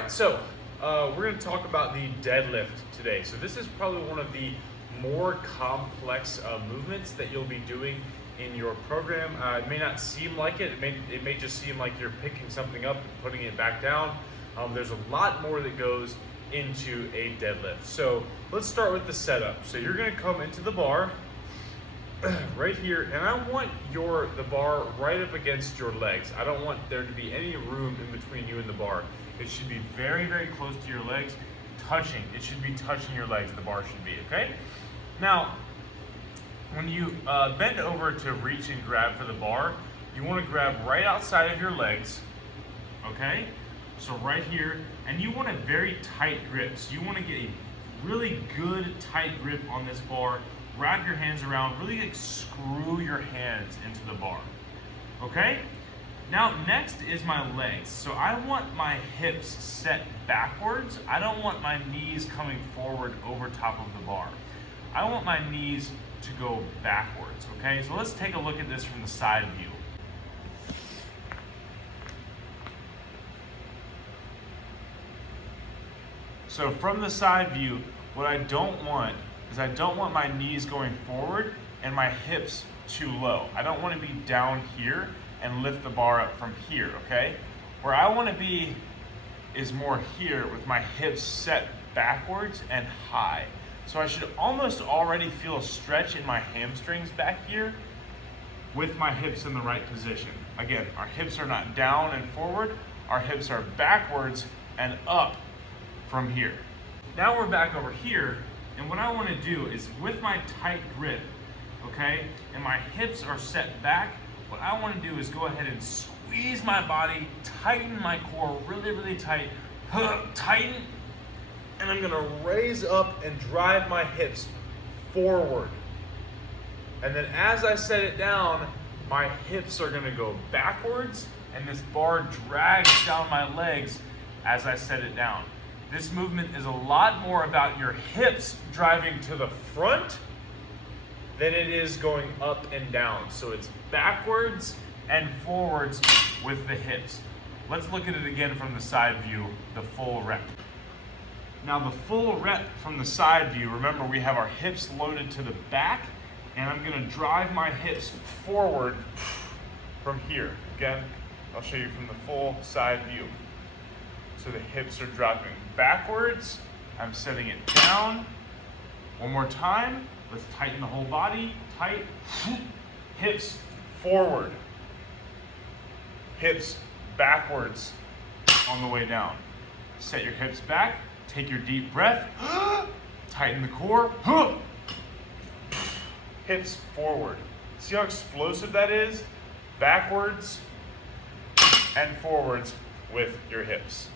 right, so we're going to talk about the deadlift today. So this is probably one of the more complex movements that you'll be doing in your program. It may not seem like it. It may just seem like you're picking something up and putting it back down. There's a lot more that goes into a deadlift. So let's start with the setup. So you're going to come into the bar right here, and I want the bar right up against your legs. I don't want there to be any room in between you and the bar. It should be very, very close to your legs, touching. It should be touching your legs, the bar should be, okay? Now, when you bend over to reach and grab for the bar, you want to grab right outside of your legs, okay? So right here, and you want a very tight grip. So you want to get a really good tight grip on this bar. Wrap your hands around, really like screw your hands into the bar, okay? Now next is my legs. So I want my hips set backwards. I don't want my knees coming forward over top of the bar. I want my knees to go backwards, okay? So let's take a look at this from the side view. So from the side view, what I don't want is I don't want my knees going forward and my hips too low. I don't want to be down here and lift the bar up from here, okay? Where I want to be is more here with my hips set backwards and high. So I should almost already feel a stretch in my hamstrings back here with my hips in the right position. Again, our hips are not down and forward, our hips are backwards and up from here. Now we're back over here, and what I want to do is with my tight grip, okay, and my hips are set back, what I want to do is go ahead and squeeze my body, tighten my core really, really tight, tighten, and I'm going to raise up and drive my hips forward. And then as I set it down, my hips are going to go backwards, and this bar drags down my legs as I set it down. This movement is a lot more about your hips driving to the front than it is going up and down. So it's backwards and forwards with the hips. Let's look at it again from the side view, the full rep. Now the full rep from the side view, remember we have our hips loaded to the back, and I'm gonna drive my hips forward from here. Again, I'll show you from the full side view. So the hips are dropping backwards. I'm setting it down. One more time. Let's tighten the whole body. Tight. Hips forward. Hips backwards on the way down. Set your hips back. Take your deep breath. Tighten the core. Hips forward. See how explosive that is? Backwards and forwards with your hips.